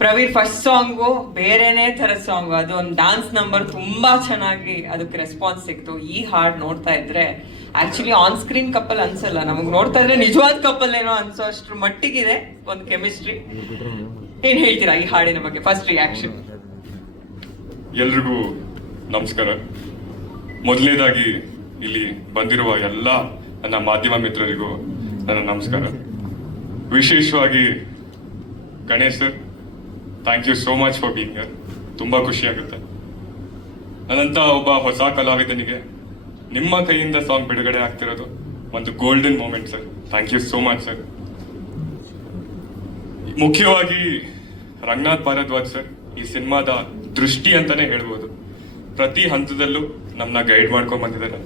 Pravir first song ಬೇರೆನೇ ತರ song ಅದು ಒಂದು ಡಾನ್ಸ್ ನಂಬರ್ ತುಂಬಾ ಚೆನ್ನಾಗಿ ಅದಕ್ಕೆ ರೆಸ್ಪಾನ್ಸ್ ಸಿಕ್ತು. ಈ ಹಾಡ್ ನೋಡ್ತಾ ಇದ್ರೆ ಆಕ್ಚುಲಿ ಆನ್ ಸ್ಕ್ರೀನ್ ಕಪಲ್ ಅನ್ಸಲ್ಲ. ನಮಗೆ ನೋಡ್ತಾ ಇದ್ರೆ ನಿಜವಾದ ಕಪಲ್ ಏನೋ ಅನ್ಸೋ ಅಷ್ಟ್ರ ಮಟ್ಟಿಗಿದೆ ಒಂದು ಕೆಮಿಸ್ಟ್ರಿ ಏನ್ ಹೇಳ್ತೀರಾ ಈ ಹಾಡಿನ ಬಗ್ಗೆ? ಫಸ್ಟ್ ರಿಯಾಕ್ಷನ್ ಎಲ್ರಿಗೂ ನಮಸ್ಕಾರ. ಮೊದಲನೇದಾಗಿ ಇಲ್ಲಿ ಬಂದಿರುವ ಎಲ್ಲ ನನ್ನ ಮಾಧ್ಯಮ ಮಿತ್ರರಿಗೂ ನನ್ನ ನಮಸ್ಕಾರ. ವಿಶೇಷವಾಗಿ Ganesh sir thank you so much for being here ತುಂಬ ಖುಷಿ ಆಗುತ್ತೆ. ನನ್ನಂತ ಒಬ್ಬ ಹೊಸ ಕಲಾವಿದನಿಗೆ ನಿಮ್ಮ ಕೈಯಿಂದ ಸಾಂಗ್ ಬಿಡುಗಡೆ ಆಗ್ತಿರೋದು ಒಂದು golden moment sir thank you so much sir ಮುಖ್ಯವಾಗಿ ರಂಗನಾಥ್ ಭಾರದ್ವಾಜ್ ಸರ್ ಈ ಸಿನಿಮಾದ ದೃಷ್ಟಿ ಅಂತಾನೆ ಹೇಳ್ಬೋದು. ಪ್ರತಿ ಹಂತದಲ್ಲೂ ನಮ್ಮನ್ನ ಗೈಡ್ ಮಾಡ್ಕೊಂಡ್ ಬಂದಿದ್ದಾರೆ.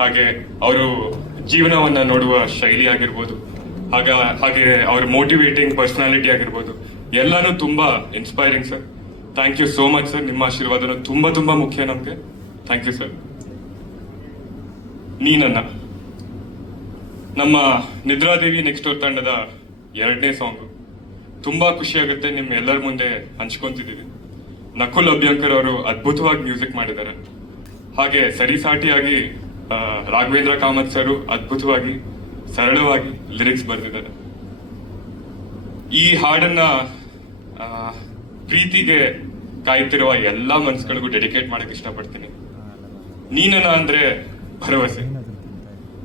ಹಾಗೆ ಅವರು ಜೀವನವನ್ನ ನೋಡುವ ಶೈಲಿ ಆಗಿರ್ಬೋದು. ಹಾಗೆ ಹಾಗೆ ಅವ್ರ ಮೋಟಿವೇಟಿಂಗ್ ಪರ್ಸನಾಲಿಟಿ ಆಗಿರ್ಬೋದು. ಎಲ್ಲಾನು ತುಂಬಾ inspiring sir thank you so much sir ನಿಮ್ಮ ಆಶೀರ್ವಾದನು ತುಂಬಾ ತುಂಬಾ ಮುಖ್ಯ ನಮಗೆ. ಥ್ಯಾಂಕ್ ಯು ಸರ್ ನೀನನ್ನ. ನಮ್ಮ ನಿದ್ರಾದೇವಿ ನೆಕ್ಸ್ಟ್ ಡೋರ್ ತಂಡದ ಎರಡನೇ ಸಾಂಗ್ ತುಂಬಾ ಖುಷಿ ಆಗುತ್ತೆ ನಿಮ್ ಎಲ್ಲರ ಮುಂದೆ ಹಂಚ್ಕೊಂತಿದ್ದೀವಿ ನಕುಲ್ ಅಭ್ಯಂಕರ್ ಅವರು ಅದ್ಭುತವಾಗಿ ಮ್ಯೂಸಿಕ್ ಮಾಡಿದ್ದಾರೆ. ಹಾಗೆ ಸರಿಸಾಟಿಯಾಗಿ ರಾಘವೇಂದ್ರ ಕಾಮತ್ ಸರ್ ಅದ್ಭುತವಾಗಿ, ಸರಳವಾಗಿ ಲಿರಿಕ್ಸ್ ಬರೆದಿದ್ದಾರೆ. ಈ ಹಾಡನ್ನ ಪ್ರೀತಿಗೆ ಕಾಯ್ತಿರುವ ಎಲ್ಲ ಮನಸ್ಸುಗಳಿಗೂ ಡೆಡಿಕೇಟ್ ಮಾಡಕ್ ಇಷ್ಟಪಡ್ತೀನಿ. ನೀನನ ಅಂದ್ರೆ ಭರವಸೆ.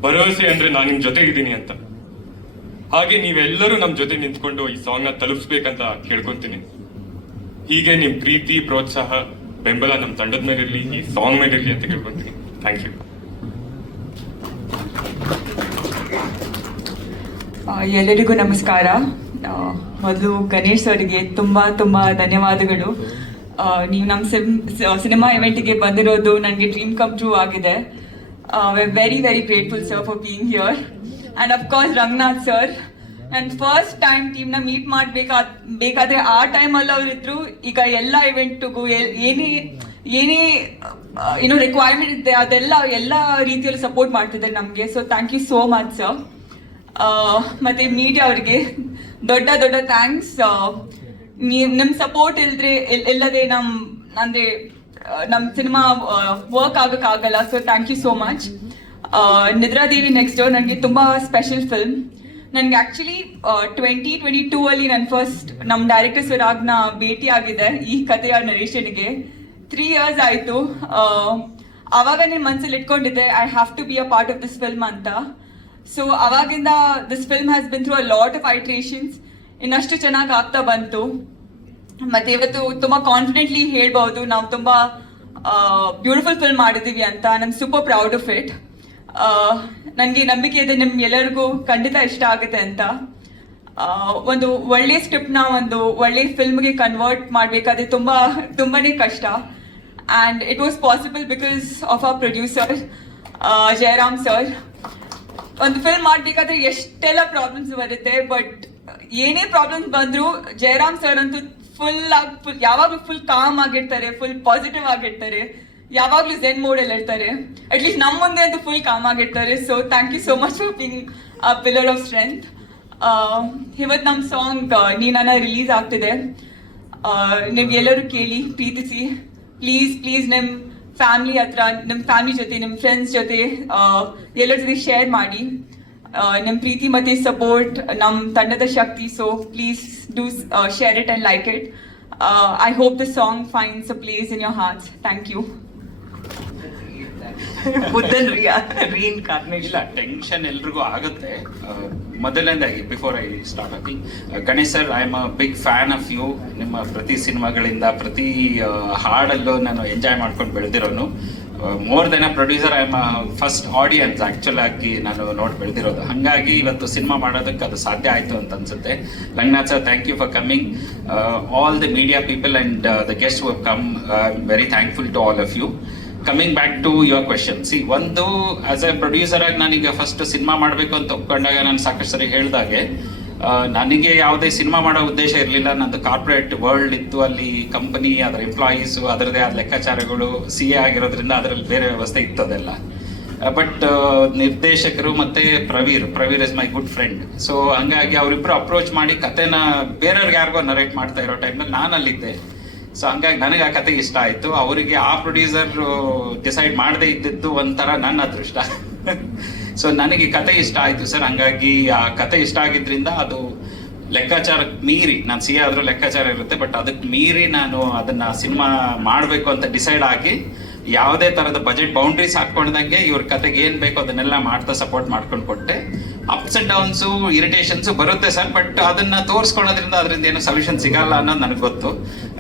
ಭರವಸೆ ಅಂದ್ರೆ ನಾನು ನಿಮ್ ಜೊತೆ ಇದ್ದೀನಿ ಅಂತ. ಹಾಗೆ ನೀವೆಲ್ಲರೂ ನಮ್ ಜೊತೆ ನಿಂತ್ಕೊಂಡು ಈ ಸಾಂಗ್ನ ತಲುಪಿಸ್ಬೇಕಂತ ಕೇಳ್ಕೊಂತೀನಿ. ಹೀಗೆ ನಿಮ್ ಪ್ರೀತಿ, ಪ್ರೋತ್ಸಾಹ, ಬೆಂಬಲ ನಮ್ಮ ತಂಡದ ಮೇಲೆ ಇರ್ಲಿ ಈ ಸಾಂಗ್ ಮೇಲೆ ಇರ್ಲಿ ಅಂತ ಕೇಳ್ಕೊಂತೀನಿ. ಥ್ಯಾಂಕ್ ಯು ಎಲ್ಲರಿಗೂ ನಮಸ್ಕಾರ. ಮೊದಲು ಗಣೇಶ್ ಅವರಿಗೆ ತುಂಬ ತುಂಬ ಧನ್ಯವಾದಗಳು. ನೀವು ನಮ್ಮ ಸಿಮ್ ಸಿನಿಮಾ ಇವೆಂಟಿಗೆ ಬಂದಿರೋದು ನನಗೆ ಡ್ರೀಮ್ ಕಮ್ ಟ್ರೂ ಆಗಿದೆ. Very very grateful sir for being here and of course Ranganath sir ನನ್ನ ಫಸ್ಟ್ ಟೈಮ್ ಟೀಮ್ನ ಮೀಟ್ ಮಾಡಬೇಕಾ, ಬೇಕಾದ್ರೆ ಆ ಟೈಮಲ್ಲಿ ಅವರಿದ್ರು ಈಗ ಎಲ್ಲ ಇವೆಂಟ್ಗೂ ಏನೇ ಏನೇ ಏನೋ ರಿಕ್ವೈರ್ಮೆಂಟ್ ಇದೆ ಅದೆಲ್ಲ, ಎಲ್ಲ ರೀತಿಯಲ್ಲಿ ಸಪೋರ್ಟ್ ಮಾಡ್ತಿದ್ದಾರೆ ನಮಗೆ. So thank you so much sir ಮತ್ತೆ ಮೀಡಿಯಾ ಅವರಿಗೆ ದೊಡ್ಡ ದೊಡ್ಡ ಥ್ಯಾಂಕ್ಸ್ ನಿಮ್ಮ ಸಪೋರ್ಟ್ ಇಲ್ದ್ರೆ ಇಲ್- ಇಲ್ಲದೆ ನಮ್, ಅಂದ್ರೆ ನಮ್ಮ ನಮ್ cinema work ಆಗಕ್ಕಾಗಲ್ಲ so thank you so much Nidradevi next ನನಗೆ ತುಂಬ ಸ್ಪೆಷಲ್ ಫಿಲ್ಮ್ ನನಗೆ ಆ್ಯಕ್ಚುಲಿ ಟ್ವೆಂಟಿ ಟ್ವೆಂಟಿ ಟೂ ಅಲ್ಲಿ ನನ್ನ ಫಸ್ಟ್ ನಮ್ಮ ಡೈರೆಕ್ಟರ್ ಸ್ವರಾಗ್ನ ಭೇಟಿ ಆಗಿದೆ ಈ ಕಥೆಯ ನರೇಶನ್ಗೆ ತ್ರೀ ಇಯರ್ಸ್ ಆಯಿತು. ಆವಾಗ ನನ್ನ ಮನಸ್ಸಲ್ಲಿ ಇಟ್ಕೊಂಡಿದ್ದೆ I have to be a part of this film ಅಂತ. ಸೊ ಅವಾಗಿಂದ this film has been through a lot of iterations ಇನ್ನಷ್ಟು ಚೆನ್ನಾಗಿ ಆಗ್ತಾ ಬಂತು. ಮತ್ತೆ ಇವತ್ತು ತುಂಬ ಕಾನ್ಫಿಡೆಂಟ್ಲಿ ಹೇಳ್ಬಹುದು. ನಾವು ತುಂಬ ಬ್ಯೂಟಿಫುಲ್ ಫಿಲ್ಮ್ ಮಾಡಿದೀವಿ ಅಂತ. ನಾನು ಸೂಪರ್ ಪ್ರೌಡ್ ಆಫ್ ಇಟ್ ನನಗೆ ನಂಬಿಕೆ ಇದೆ. ನಿಮ್ ಎಲ್ಲರಿಗೂ ಖಂಡಿತ ಇಷ್ಟ ಆಗುತ್ತೆ ಅಂತ. ಒಂದು ಒಳ್ಳೆ ಸ್ಕ್ರಿಪ್ಟ್ನ ಒಂದು ಒಳ್ಳೆ ಫಿಲ್ಮ್ಗೆ ಕನ್ವರ್ಟ್ ಮಾಡಬೇಕಾದ್ರೆ ತುಂಬ, ತುಂಬಾನೇ ಕಷ್ಟ. And it was possible because of a producer Jayaram sir ಒಂದು ಫಿಲ್ಮ್ ಮಾಡ್ಬೇಕಾದ್ರೆ ಎಷ್ಟೆಲ್ಲ ಪ್ರಾಬ್ಲಮ್ಸ್ ಬರುತ್ತೆ ಬಟ್ ಏನೇ ಪ್ರಾಬ್ಲಮ್ಸ್ ಬಂದ್ರು ಜಯರಾಮ್ ಸರ್ ಅಂತೂ ಫುಲ್ ಆಗಿ ಫುಲ್ ಯಾವಾಗಲೂ ಫುಲ್ ಕಾಮ್ ಆಗಿರ್ತಾರೆ ಫುಲ್ ಪಾಸಿಟಿವ್ ಆಗಿರ್ತಾರೆ. ಯಾವಾಗಲೂ ಝೆನ್ ಅಲ್ಲಿ ಇರ್ತಾರೆ. ಅಟ್ಲೀಸ್ಟ್ ನಮ್ಮ ಮುಂದೆ ಅಂತೂ ಫುಲ್ ಕಾಮ್ ಆಗಿರ್ತಾರೆ. So thank you so much for being a pillar of strength ಇವತ್ತು ನಮ್ಮ ಸಾಂಗ್ ನೀನನ್ನ ರಿಲೀಸ್ ಆಗ್ತಿದೆ. ನೀವು ಎಲ್ಲರೂ ಕೇಳಿ, ಪ್ರೀತಿಸಿ. ಪ್ಲೀಸ್ ಪ್ಲೀಸ್ ನಿಮ್ಮ ಫ್ಯಾಮಿಲಿ ಹತ್ರ ನಿಮ್ಮ ಫ್ಯಾಮಿಲಿ ಜೊತೆ ನಿಮ್ಮ ಫ್ರೆಂಡ್ಸ್ ಜೊತೆ ಎಲ್ಲರ ಜೊತೆ ಶೇರ್ ಮಾಡಿ ನಿಮ್ಮ ಪ್ರೀತಿ ಮತ್ತೆ ಸಪೋರ್ಟ್ ನಮ್ಮ ತಂಡದ ಶಕ್ತಿ. So please do share it and like it I hope the song finds a place in your hearts thank you ಬುದ್ಧನ್ ಇಲ್ಲ ಟೆನ್ಷನ್ ಎಲ್ರಿಗೂ ಆಗುತ್ತೆ. ಮೊದಲನೇದಾಗಿ ಬಿಫೋರ್ ಐ ಸ್ಟಾರ್ಟ್ ಆಗಿ Ganesh sir I am a big fan of you ನಿಮ್ಮ ಪ್ರತಿ ಸಿನಿಮಾಗಳಿಂದ, ಪ್ರತಿ ಹಾಡಲ್ಲೂ ನಾನು ಎಂಜಾಯ್ ಮಾಡ್ಕೊಂಡು ಬೆಳೆದಿರೋನು. More than a producer I am first audience actual ಆಗಿ ನಾನು ನೋಡಿ ಬೆಳೆದಿರೋದು. ಹಾಗಾಗಿ ಇವತ್ತು ಸಿನಿಮಾ ಮಾಡೋದಕ್ಕೆ ಅದು ಸಾಧ್ಯ ಆಯಿತು ಅಂತ ಅನ್ಸುತ್ತೆ. Ranganath sir thank you for coming all the media people and the guest who come very thankful to all of you coming back to your question C ಒಂದು ಆಸ್ ಎ ಪ್ರೊಡ್ಯೂಸರ್ ಆಗಿ ನಾನೀಗ first cinema ಮಾಡಬೇಕು ಅಂತ ಒಪ್ಕೊಂಡಾಗ ನಾನು ಸಾಕಷ್ಟು ಸರಿ ಹೇಳಿದಾಗೆ ನನಗೆ ಯಾವುದೇ ಸಿನಿಮಾ ಮಾಡೋ ಉದ್ದೇಶ ಇರಲಿಲ್ಲ. ನಂದು ಕಾರ್ಪೊರೇಟ್ ವರ್ಲ್ಡ್ ಇತ್ತು. ಅಲ್ಲಿ ಕಂಪನಿ ಅದರ ಎಂಪ್ಲಾಯೀಸು ಅದರದೇ ಆದ ಲೆಕ್ಕಾಚಾರಗಳು ಸಿ ಎ ಆಗಿರೋದ್ರಿಂದ ಅದರಲ್ಲಿ ಬೇರೆ ವ್ಯವಸ್ಥೆ ಇತ್ತು ಅದೆಲ್ಲ. ಬಟ್ ನಿರ್ದೇಶಕರು ಮತ್ತೆ Praveer Praveer is my good friend so ಹಂಗಾಗಿ ಅವರಿಬ್ರು ಅಪ್ರೋಚ್ ಮಾಡಿ ಕತೆನ ಬೇರೆಯವ್ರಿಗೆ ಯಾರಿಗೋ ನರೇಟ್ ಮಾಡ್ತಾ ಇರೋ ಟೈಮಲ್ಲಿ ನಾನು ಅಲ್ಲಿದ್ದೆ ಸೊ ಹಂಗಾಗಿ ನನಗೆ ಆ ಕತೆ ಇಷ್ಟ ಆಯ್ತು. ಅವರಿಗೆ ಆ ಪ್ರೊಡ್ಯೂಸರ್ ಡಿಸೈಡ್ ಮಾಡದೇ ಇದ್ದಿದ್ದು ಒಂಥರ ನನ್ನ ಅದೃಷ್ಟ. ಸೊ ನನಗೆ ಕತೆ ಇಷ್ಟ ಆಯ್ತು ಸರ್. ಹಂಗಾಗಿ ಆ ಕತೆ ಇಷ್ಟ ಆಗಿದ್ರಿಂದ ಅದು ಲೆಕ್ಕಾಚಾರಕ್ಕೆ ಮೀರಿ, ನಾನು ಸಿ ಆದರೂ ಲೆಕ್ಕಾಚಾರ ಇರುತ್ತೆ ಬಟ್ ಅದಕ್ಕೆ ಮೀರಿ ನಾನು ಅದನ್ನ ಸಿನಿಮಾ ಮಾಡಬೇಕು ಅಂತ ಡಿಸೈಡ್ ಆಗಿ ಯಾವುದೇ ತರದ ಬಜೆಟ್ ಬೌಂಡ್ರೀಸ್ ಹಾಕೊಂಡಂಗೆ ಇವ್ರ ಕತೆಗೆ ಏನು ಬೇಕೋ ಅದನ್ನೆಲ್ಲ ಮಾಡ್ತಾ ಸಪೋರ್ಟ್ ಮಾಡ್ಕೊಂಡು ಕೊಟ್ಟೆ. ಅಪ್ಸ್ ಅಂಡ್ ಡೌನ್ಸು ಇರಿಟೇಷನ್ಸು ಬರುತ್ತೆ ಸರ್ ಬಟ್ ಅದನ್ನ ತೋರಿಸ್ಕೊಳ್ಳೋದ್ರಿಂದ ಅದರಿಂದ ಏನು ಸೊಲ್ಯೂಷನ್ ಸಿಗಲ್ಲ ಅನ್ನೋದು ನನಗೆ ಗೊತ್ತು.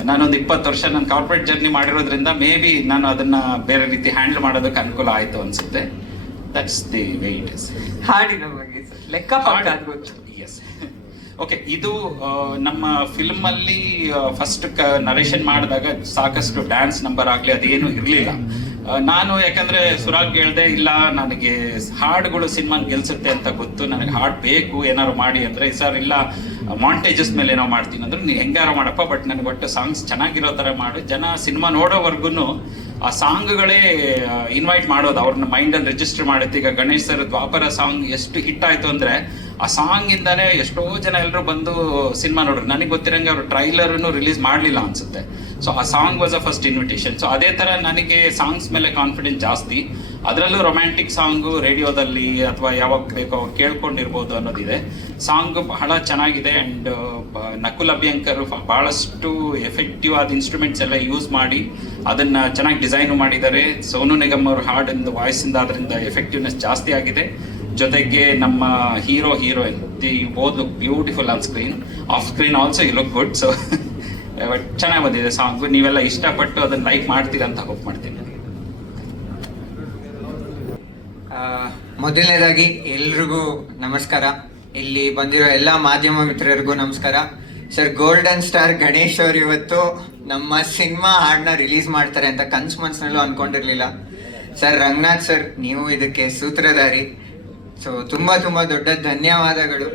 ನಾನೊಂದು ಇಪ್ಪತ್ತು ವರ್ಷ ನಾನು ಕಾರ್ಪೊರೇಟ್ ಜರ್ನಿ ಮಾಡಿರೋದ್ರಿಂದ ಮೇ ಬಿ ನಾನು ಅದನ್ನ ಬೇರೆ ರೀತಿ ಹ್ಯಾಂಡಲ್ ಮಾಡೋದಕ್ಕೆ ಅನುಕೂಲ ಆಯಿತು ಅನ್ಸುತ್ತೆ. That's the way it is ಹಾಡಿನ ಬಗ್ಗೆ ಲೆಕ್ಕ ಎಸ್ ಓಕೆ ಇದು ನಮ್ಮ ಫಿಲ್ಮ್ ಅಲ್ಲಿ ಫಸ್ಟ್ ನರೇಷನ್ ಮಾಡಿದಾಗ ಸಾಕಷ್ಟು ಡ್ಯಾನ್ಸ್ ನಂಬರ್ ಆಗಲಿ ಅದೇನು ಇರಲಿಲ್ಲ. ನಾನು ಯಾಕಂದ್ರೆ ಸುರಾಗ್ ಹೇಳ್ದೆ ಇಲ್ಲ, ನನಗೆ ಹಾಡುಗಳು ಸಿನಿಮಾ ಗೆಲ್ಸುತ್ತೆ ಅಂತ ಗೊತ್ತು, ನನಗೆ ಹಾಡ್ ಬೇಕು, ಏನಾರು ಮಾಡಿ ಅಂದ್ರೆ ಸರ್ ಇಲ್ಲ ಮಾಂಟೇಜಸ್ ಮೇಲೆ ಏನೋ ಮಾಡ್ತೀನಿ ಅಂದ್ರೆ, ನೀ ಹೆಂಗಾರ ಮಾಡಪ್ಪ ಬಟ್ ನನಗೆ ಒಟ್ಟು ಸಾಂಗ್ಸ್ ಚೆನ್ನಾಗಿರೋ ತರ ಮಾಡು. ಜನ ಸಿನಿಮಾ ನೋಡೋವರೆಗೂ ಆ ಸಾಂಗ್ಗಳೇ ಇನ್ವೈಟ್ ಮಾಡೋದು ಅವ್ರನ್ನ ಮೈಂಡಲ್ಲಿ ರಿಜಿಸ್ಟರ್ ಮಾಡುತ್ತೆ. ಈಗ ಗಣೇಶ್ ಸರ್ ದ್ವಾಪರ ಸಾಂಗ್ ಎಷ್ಟು ಹಿಟ್ ಆಯ್ತು ಅಂದ್ರೆ, ಆ ಸಾಂಗ್ ಇಂದಾನೆ ಎಷ್ಟೋ ಜನ ಎಲ್ಲರೂ ಬಂದು ಸಿನಿಮಾ ನೋಡ್ರು. ನನಗೆ ಗೊತ್ತಿರಂಗೆ ಅವರು ಟ್ರೈಲರ್ನು ರಿಲೀಸ್ ಮಾಡಲಿಲ್ಲ ಅನ್ಸುತ್ತೆ. ಸೊ ಆ song was a first invitation so ಅದೇ ಥರ ನನಗೆ ಸಾಂಗ್ಸ್ ಮೇಲೆ ಕಾನ್ಫಿಡೆನ್ಸ್ ಜಾಸ್ತಿ. ಅದರಲ್ಲೂ ರೊಮ್ಯಾಂಟಿಕ್ ಸಾಂಗು ರೇಡಿಯೋದಲ್ಲಿ ಅಥವಾ ಯಾವಾಗ ಬೇಕೋ ಅವಾಗ ಕೇಳ್ಕೊಂಡಿರ್ಬೋದು ಅನ್ನೋದಿದೆ. ಸಾಂಗ್ ಬಹಳ ಚೆನ್ನಾಗಿದೆ ಆ್ಯಂಡ್ ನಕುಲ್ ಅಭ್ಯಂಕರ್ ಭಾಳಷ್ಟು ಎಫೆಕ್ಟಿವ್ ಆದ ಇನ್ಸ್ಟ್ರೂಮೆಂಟ್ಸ್ ಎಲ್ಲ ಯೂಸ್ ಮಾಡಿ ಅದನ್ನು ಚೆನ್ನಾಗಿ ಡಿಸೈನ್ ಮಾಡಿದ್ದಾರೆ. ಸೋನು ನಿಗಮ್ ಅವ್ರ ಹಾಡಿಂದ ವಾಯ್ಸ್ ಇಂದ ಅದರಿಂದ ಎಫೆಕ್ಟಿವ್ನೆಸ್ ಜಾಸ್ತಿ ಆಗಿದೆ. ಜೊತೆಗೆ ನಮ್ಮ hero heroine the both look beautiful on screen off screen also you look good so ಚೆನ್ನಾಗಿ ಬಂದಿದೆ ಸಾಂಗ್ ನೀವೆಲ್ಲ ಇಷ್ಟಪಟ್ಟು ಅದನ್ನ ಲೈಕ್ ಮಾಡ್ತೀರಾ ಅಂತ ಹೋಪ್ ಮಾಡ್ತೀನಿ ಮೊದಲನೇದಾಗಿ ಎಲ್ರಿಗೂ ನಮಸ್ಕಾರ. ಇಲ್ಲಿ ಬಂದಿರೋ ಎಲ್ಲ ಮಾಧ್ಯಮ ಮಿತ್ರರಿಗೂ ನಮಸ್ಕಾರ. ಸರ್ ಗೋಲ್ಡನ್ ಸ್ಟಾರ್ ಗಣೇಶ್ ಅವರು ಇವತ್ತು ನಮ್ಮ ಸಿನಿಮಾ ಹಾಡನ್ನ ರಿಲೀಸ್ ಮಾಡ್ತಾರೆ ಅಂತ ಕನ್ಸ್ ಮನ್ಸ್ನಲ್ಲೂ ಅನ್ಕೊಂಡಿರ್ಲಿಲ್ಲ. ಸರ್, ರಂಗನಾಥ್ ಸರ್, ನೀವು ಇದಕ್ಕೆ ಸೂತ್ರಧಾರಿ. ಸೊ ತುಂಬಾ ತುಂಬಾ ದೊಡ್ಡ ಧನ್ಯವಾದಗಳು.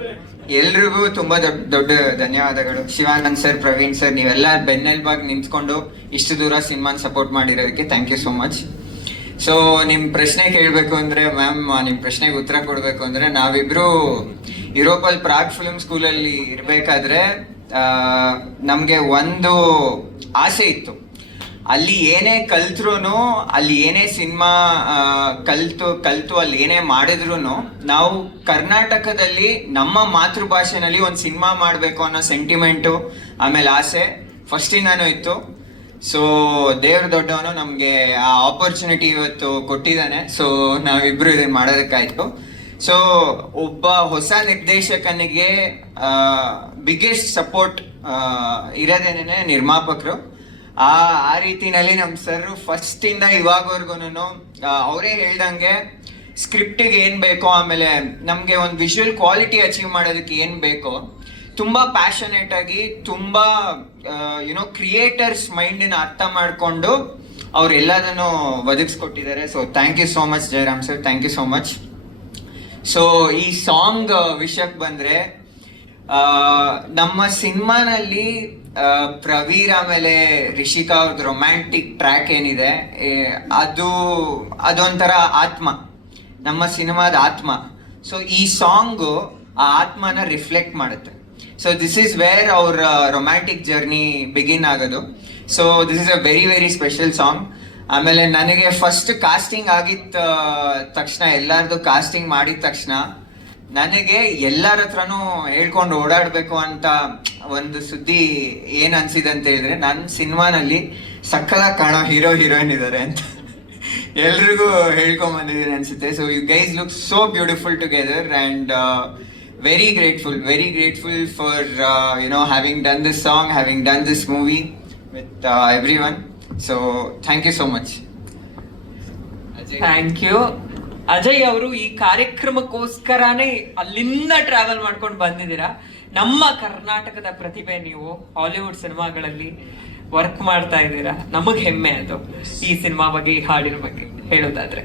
ಎಲ್ರಿಗೂ ತುಂಬಾ ದೊಡ್ಡ ದೊಡ್ಡ ಧನ್ಯವಾದಗಳು. ಶಿವಾನಂದ್ ಸರ್, ಪ್ರವೀಣ್ ಸರ್, ನೀವೆಲ್ಲ ಬೆನ್ನೆಲ್ಬಾಗ್ ನಿಂತ್ಕೊಂಡು ಇಷ್ಟು ದೂರ ಸಿನಿಮಾನ support ಮಾಡಿರೋದಕ್ಕೆ thank you so much so ನಿಮ್ ಪ್ರಶ್ನೆ ಕೇಳಬೇಕು ಅಂದ್ರೆ ಮ್ಯಾಮ್ ನಿಮ್ ಪ್ರಶ್ನೆಗೆ ಉತ್ತರ ಕೊಡಬೇಕು ಅಂದ್ರೆ, ನಾವಿಬ್ರು ಯುರೋಪಲ್ ಪ್ರಾಗ್ ಫಿಲ್ಮ್ ಸ್ಕೂಲಲ್ಲಿ ಇರಬೇಕಾದ್ರೆ ನಮಗೆ ಒಂದು ಆಸೆ ಇತ್ತು. ಅಲ್ಲಿ ಏನೇ ಕಲ್ತ್ರು ಅಲ್ಲಿ ಏನೇ ಸಿನಿಮಾ ಕಲ್ತು ಕಲ್ತು, ಅಲ್ಲಿ ಏನೇ ಮಾಡಿದ್ರು ನಾವು ಕರ್ನಾಟಕದಲ್ಲಿ ನಮ್ಮ ಮಾತೃಭಾಷೆನಲ್ಲಿ ಒಂದು ಸಿನಿಮಾ ಮಾಡಬೇಕು ಅನ್ನೋ ಸೆಂಟಿಮೆಂಟು, ಆಮೇಲೆ ಆಸೆ ಫಸ್ಟಿಂದಾನು ಇತ್ತು. ಸೊ ದೇವ್ರ ದೊಡ್ಡವನು ನಮಗೆ ಆ ಆಪರ್ಚುನಿಟಿ ಇವತ್ತು ಕೊಟ್ಟಿದ್ದಾನೆ. ಸೊ ನಾವಿಬ್ರು ಇದನ್ನು ಮಾಡೋದಕ್ಕಾಯ್ತು. ಸೊ ಒಬ್ಬ ಹೊಸ ನಿರ್ದೇಶಕನಿಗೆ ಬಿಗ್ಗೆಸ್ಟ್ ಸಪೋರ್ಟ್ ಇರೋದೇನೆ ನಿರ್ಮಾಪಕರು. ಆ ಆ ರೀತಿನಲ್ಲಿ ನಮ್ಮ ಸರ್ ಫಸ್ಟಿಂದ ಇವಾಗವರೆಗೂ ಅವರೇ ಹೇಳ್ದಂಗೆ ಸ್ಕ್ರಿಪ್ಟಿಗೆ ಏನು ಬೇಕೋ ಆಮೇಲೆ ನಮಗೆ ಒಂದು ವಿಜುವಲ್ ಕ್ವಾಲಿಟಿ ಅಚೀವ್ ಮಾಡೋದಕ್ಕೆ ಏನು ಬೇಕೋ, ತುಂಬಾ ಪ್ಯಾಷನೇಟ್ ಆಗಿ, ತುಂಬಾ ಯುನೋ ಕ್ರಿಯೇಟರ್ಸ್ ಮೈಂಡಿನ ಅರ್ಥ ಮಾಡಿಕೊಂಡು ಅವ್ರು ಎಲ್ಲದನ್ನು ಒದಗಿಸ್ಕೊಟ್ಟಿದ್ದಾರೆ. So thank you so much Jayaram sir thank you so much so ಈ ಸಾಂಗ್ ವಿಷಯಕ್ಕೆ ಬಂದ್ರೆ ನಮ್ಮ ಸಿನಿಮಾನಲ್ಲಿ ಪ್ರವೀರ್ ಆಮೇಲೆ ರಿಷಿಕಾ ಅವ್ರದ್ದು ರೊಮ್ಯಾಂಟಿಕ್ ಟ್ರ್ಯಾಕ್ ಏನಿದೆ ಅದು ಅದೊಂಥರ ಆತ್ಮ, ನಮ್ಮ ಸಿನಿಮಾದ ಆತ್ಮ. ಸೊ ಈ ಸಾಂಗು ಆ ಆತ್ಮನ ರಿಫ್ಲೆಕ್ಟ್ ಮಾಡುತ್ತೆ. ಸೊ ದಿಸ್ ಈಸ್ ವೇರ್ ಅವ್ರ ರೊಮ್ಯಾಂಟಿಕ್ ಜರ್ನಿ ಬಿಗಿನ್ ಆಗೋದು. So this is a very very special song ಆಮೇಲೆ ನನಗೆ ಫಸ್ಟ್ ಕಾಸ್ಟಿಂಗ್ ಆಗಿದ್ದ, ತಕ್ಷಣ, ಎಲ್ಲರದು ಕಾಸ್ಟಿಂಗ್ ಮಾಡಿದ ತಕ್ಷಣ ನನಗೆ ಎಲ್ಲರ ಹತ್ರನೂ ಹೇಳ್ಕೊಂಡು ಓಡಾಡಬೇಕು ಅಂತ ಒಂದು ಸುದ್ದಿ ಏನ್ ಅನ್ಸಿದೆ ಅಂತ ಹೇಳಿದ್ರೆ ನನ್ನ ಸಿನಿಮಾನಲ್ಲಿ ಸಕ್ಕಲ ಕಾಣೋ ಹೀರೋ, ಹೀರೋಯಿನ್ ಇದ್ದಾರೆ ಅಂತ ಎಲ್ರಿಗೂ ಹೇಳ್ಕೊಂಡ್ ಬಂದಿದ್ದೀನಿ ಅನ್ಸುತ್ತೆ. So you guys look so beautiful together and very grateful very grateful for you know having done this song having done this movie with everyone so thank you so much thank you Ajay ಅವರು ಈ ಕಾರ್ಯಕ್ರಮಕ್ಕೋಸ್ಕರನೇ ಅಲ್ಲಿಂದ travel ಮಾಡ್ಕೊಂಡು ಬಂದಿದ್ದೀರಾ? ನಮ್ಮ ಕರ್ನಾಟಕದ ಪ್ರತಿಭೆ ನೀವು Hollywood ಸಿನಿಮಾಗಳಲ್ಲಿ ವರ್ಕ್ ಮಾಡ್ತಾ ಇದ್ದೀರಾ? ನಮಗೆ ಹೆಮ್ಮೆ ಅದು, ಈ ಸಿನಿಮಾ ಬಗ್ಗೆ, ಈ ಹಾಡಿನ ಬಗ್ಗೆ, ಹೇಳೋದಾದ್ರೆ.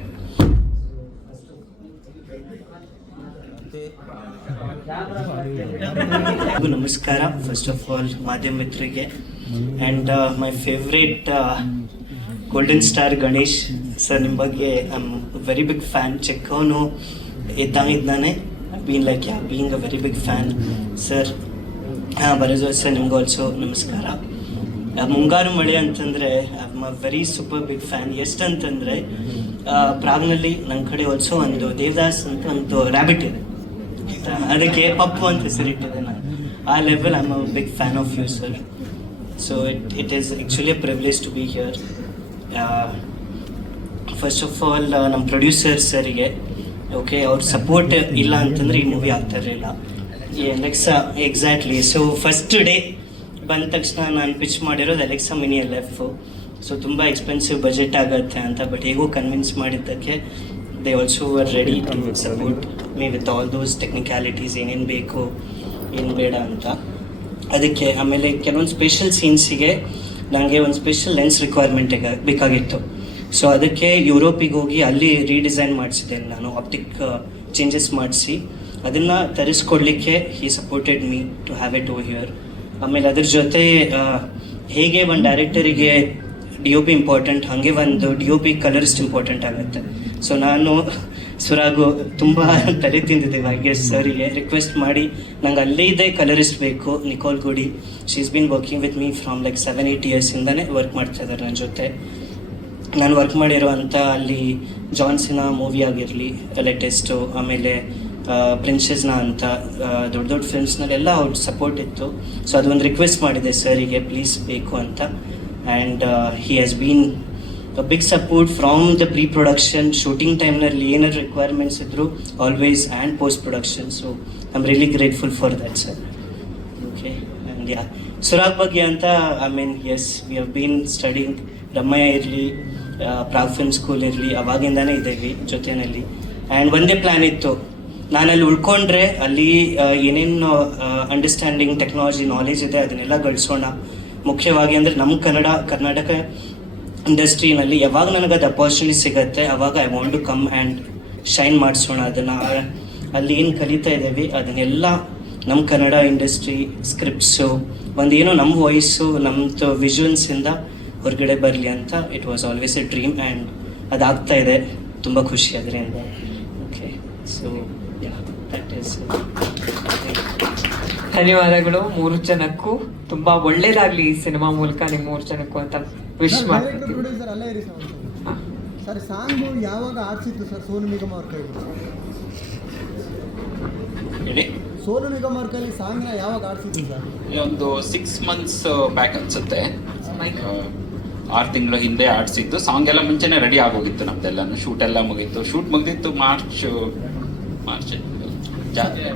ನಮಸ್ಕಾರ. ಫಸ್ಟ್ ಆಫ್ ಆಲ್ ಮಾಧ್ಯಮ ಮಿತ್ರರಿಗೆ and my favourite golden star Ganesh sir ನಿಮ್ಮ ಬಗ್ಗೆ ಐ ವೆರಿ ಬಿಗ್ ಫ್ಯಾನ್ ಚಿಕ್ಕವನು ಇದ್ದಂಗಿದ್ದಾನೆ been like yeah being a very big fan sir ಹಾಂ, ಬರೋದು ಸರ್ ನಿಮ್ಗೆ ಆಲ್ಸೋ ನಮಸ್ಕಾರ. ಮುಂಗಾರು ಮಳೆ ಅಂತಂದರೆ I a very super big fan ಎಷ್ಟಂತಂದರೆ ಪ್ರಾಗ್ನಲ್ಲಿ ನನ್ನ ಕಡೆ ಆಲ್ಸೋ ಒಂದು ದೇವದಾಸ್ ಅಂತ ಒಂದು ರ್ಯಾಬಿಟ್ ಇದೆ? ಅದಕ್ಕೆ ಪಪ್ಪು ಅಂತ ಹೆಸರಿಟ್ಟಿದೆ ನಾನು. ಆ level I am a big fan of you sir so it it is actually a privilege to be here first of all ನಮ್ಮ ಪ್ರೊಡ್ಯೂಸರ್ ಸರಿಗೆ ಓಕೆ ಅವ್ರ ಸಪೋರ್ಟ್ ಇಲ್ಲ ಅಂತಂದ್ರೆ ಈ ಮೂವಿ ಆಗ್ತಾ ಇರಲಿಲ್ಲ. Alexa exactly so first day ಬಂದ ತಕ್ಷಣ ನಾನು ಪಿಚ್ ಮಾಡಿರೋದು Alexa mini L F so ತುಂಬ ಎಕ್ಸ್ಪೆನ್ಸಿವ್ ಬಜೆಟ್ ಆಗುತ್ತೆ ಅಂತ ಬಟ್ ಹೇಗೂ ಕನ್ವಿನ್ಸ್ ಮಾಡಿದ್ದಕ್ಕೆ they also are ready to support me with all those technicalities ಏನೇನು ಬೇಕು ಏನು ಬೇಡ ಅಂತ. ಅದಕ್ಕೆ ಆಮೇಲೆ ಕೆಲವೊಂದು ಸ್ಪೆಷಲ್ ಸೀನ್ಸಿಗೆ ನನಗೆ ಒಂದು ಸ್ಪೆಷಲ್ ಲೆನ್ಸ್ ರಿಕ್ವೈರ್ಮೆಂಟ್ ಬೇಕಾಗಿತ್ತು. ಸೊ ಅದಕ್ಕೆ ಯುರೋಪಿಗೆ ಹೋಗಿ ಅಲ್ಲಿ ರೀಡಿಸೈನ್ ಮಾಡಿಸಿದೆ ನಾನು. ಆಪ್ಟಿಕ್ ಚೇಂಜಸ್ ಮಾಡಿಸಿ. ಅದನ್ನು ತರಿಸ್ಕೊಡ್ಲಿಕ್ಕೆ he supported me to have it oh here ಆಮೇಲೆ ಅದ್ರ ಜೊತೆ ಹೇಗೆ ಒಂದು ಡೈರೆಕ್ಟರಿಗೆ ಡಿ ಒ ಪಿ ಇಂಪಾರ್ಟೆಂಟ್ ಹಾಗೆ ಒಂದು D O P colourist important ಆಗುತ್ತೆ. ಸೊ ನಾನು ಸುರಾಗು ತುಂಬ ತಲೆ ತಿಂದಿದೆ ಐ ಸರಿಗೆ. ರಿಕ್ವೆಸ್ಟ್ ಮಾಡಿ, ನಂಗೆ ಅಲ್ಲೇ ಇದೆ ಕಲರಿಸ್ಟ್ ಬೇಕು ನಿಕೋಲ್ ಗುಡಿ she is been working with me from like seven eight ಇಯರ್ಸಿಂದನೇ work ಮಾಡ್ತಾ ಇದ್ದಾರೆ ನನ್ನ ಜೊತೆ. ನಾನು ವರ್ಕ್ ಮಾಡಿರುವಂಥ ಅಲ್ಲಿ ಜಾನ್ಸಿನ ಮೂವಿ ಆಗಿರಲಿ ಲೇಟೆಸ್ಟು ಆಮೇಲೆ ಪ್ರಿನ್ಸೆಸ್ನ ಅಂತ ದೊಡ್ಡ ದೊಡ್ಡ ಫಿಲ್ಮ್ಸ್ನಲ್ಲೆಲ್ಲ ಅವ್ರ ಸಪೋರ್ಟ್ ಇತ್ತು. ಸೊ ಅದೊಂದು ರಿಕ್ವೆಸ್ಟ್ ಮಾಡಿದೆ ಸರಿಗೆ ಪ್ಲೀಸ್ ಬೇಕು ಅಂತ. And he has been big support from the pre production shooting ಟೈಮ್ನಲ್ಲಿ ಏನಾದ್ರು ರಿಕ್ವೈರ್ಮೆಂಟ್ಸ್ ಇದ್ದರು always and post production so I am really grateful for that sir okay and yeah Surag ಬಗ್ಗೆ ಅಂತ I mean yes we have been studying Ramaiah ಇರಲಿ Prague film school ಇರಲಿ ಅವಾಗಿಂದನೇ ಇದ್ದೀವಿ ಜೊತೆಯಲ್ಲಿ. And ಒಂದೇ ಪ್ಲ್ಯಾನ್ ಇತ್ತು. ನಾನು ಅಲ್ಲಿ ಉಳ್ಕೊಂಡ್ರೆ ಅಲ್ಲಿ ಏನೇನು ಅಂಡರ್ಸ್ಟ್ಯಾಂಡಿಂಗ್ ಟೆಕ್ನಾಲಜಿ ನಾಲೆಜ್ ಇದೆ, ಅದನ್ನೆಲ್ಲ ಗಳಿಸೋಣ. ಮುಖ್ಯವಾಗಿ ಅಂದರೆ ನಮ್ಮ ಕನ್ನಡ, ಕರ್ನಾಟಕ ಇಂಡಸ್ಟ್ರಿನಲ್ಲಿ ಯಾವಾಗ ನನಗೆ ಅದು ಅಪರ್ಚುನಿಟಿ ಸಿಗುತ್ತೆ, ಅವಾಗ I want to come and shine ಮಾಡಿಸೋಣ. ಅದನ್ನು, ಅಲ್ಲಿ ಏನು ಕಲಿತಾ ಇದ್ದೀವಿ, ಅದನ್ನೆಲ್ಲ ನಮ್ಮ ಕನ್ನಡ ಇಂಡಸ್ಟ್ರಿ ಸ್ಕ್ರಿಪ್ಟ್ಸು ಒಂದೇನೋ ನಮ್ಮ ವಾಯ್ಸು ನಮ್ಮದು ವಿಜುವಲ್ಸಿಂದ ಹೊರಗಡೆ ಬರಲಿ ಅಂತ it was always a dream and ಅದಾಗ್ತಾ ಇದೆ. ತುಂಬ ಖುಷಿ ಅದರಿಂದ ಓಕೆ ಸೊ ದಟ್ ಈಸ್ ಧನ್ಯವಾದಗಳು ಮೂರು ಜನಕ್ಕೂ. ತುಂಬಾ ಒಳ್ಳೇದಾಗ್ಲಿ ಈ ಸಿನಿಮಾ ಮೂಲಕ ನಿಮ್ ಮೂರು ಜನಕ್ಕೂ ಅಂತ. ವಿಶ್ ಮಾಡ್ತೀನಿ. ಪ್ರೊಡ್ಯೂಸರ್ ಅಲ್ಲೇ ಇರಿ ಸರ್ ಸರ್ ಸಾಂಗ್ ಯಾವಾಗ ಆಡ್ಸಿತ್ತು ಸರ್ ಸೋನು ನಿಗಮ ಅವ್ರ ಹೇಳಿ. ಸೋನು ನಿಗಮ್ ಅವ್ರ ಕೈಲಿ ಸಾಂಗ್ನ ಯಾವಾಗ ಆಡ್ಸಿತ್ತು ಸರ್? ಒಂದು ಸಿಕ್ಸ್ ಮಂತ್ಸ್ ಬ್ಯಾಕ್ ಅನ್ಸುತ್ತೆ. ಆರು ತಿಂಗಳ ಹಿಂದೆ ಆಡಿಸಿದ್ದು ಸಾಂಗ್ ಎಲ್ಲ ಮುಂಚೆನೆ ರೆಡಿ ಆಗೋಗಿತ್ತು ನಮ್ದೆಲ್ಲ ಶೂಟ್ ಎಲ್ಲ ಮುಗೀತು. ಶೂಟ್ ಮುಗಿದಿತ್ತು ಮಾರ್ಚ್ ಮಾರ್ಚ್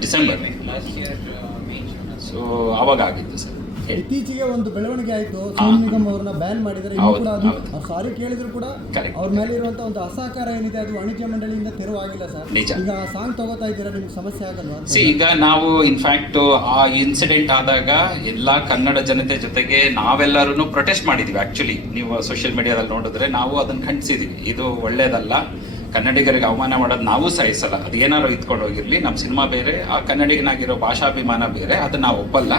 ಡಿಸೆಂಬರ್ ಸೊ ಅವಾಗ ಆಗಿತ್ತು ಸರ್. ಇತ್ತೀಚೆಗೆ ಒಂದು ಬೆಳವಣಿಗೆ ಆಯಿತು. ಸೋನು ನಿಗಮ್ ಅವ್ರನ್ನ ಬ್ಯಾನ್ ಹೌದು, ಕೂಡ ಅದು ಅವ್ರು ಸಾರಿ ಕೇಳಿದ್ರು ಕೂಡ. ಅವ್ರ ಮೇಲೆ ಇರುವಂತ ಒಂದು ಅಸಹಕಾರ ಏನಿದೆ ಅದು ವಾಣಿಜ್ಯ ಮಂಡಳಿಯಿಂದ ತೆರವಾಗಿಲ್ಲ ಸರ್. ಈಗ ಆ ಸಾಂಗ್ ತಗೋತಾ ಇದ್ದೀರಾ ನಿಮ್ಗೆ ಸಮಸ್ಯೆ ಆಗಲ್ವಾ ಸಿ ಈಗ ನಾವು ಇನ್ಫ್ಯಾಕ್ಟ್ ಆ ಇನ್ಸಿಡೆಂಟ್ ಆದಾಗ ಎಲ್ಲಾ ಕನ್ನಡ ಜನತೆ ಜೊತೆಗೆ ನಾವೆಲ್ಲರೂ ಪ್ರೊಟೆಸ್ಟ್ ಮಾಡಿದೀವಿ ಆಕ್ಚುಲಿ ನೀವು ಸೋಷಿಯಲ್ ಮೀಡಿಯಾದಲ್ಲಿ ನೋಡಿದ್ರೆ ನಾವು ಅದನ್ನ ಖಂಡಿಸಿದೀವಿ. ಇದು ಒಳ್ಳೇದಲ್ಲ. ಕನ್ನಡಿಗರಿಗೆ ಅವಮಾನ ಮಾಡೋದು ನಾವು ಸಹಿಸಲ್ಲ. ಅದು ಏನಾರು ಇದ್ಕೊಂಡು ಹೋಗಿರ್ಲಿ ನಮ್ಮ ಸಿನಿಮಾ ಬೇರೆ ಆ ಕನ್ನಡಿಗನಾಗಿರೋ ಭಾಷಾಭಿಮಾನ ಬೇರೆ ಅದನ್ನ ನಾವು ಒಪ್ಪಲ್ಲ.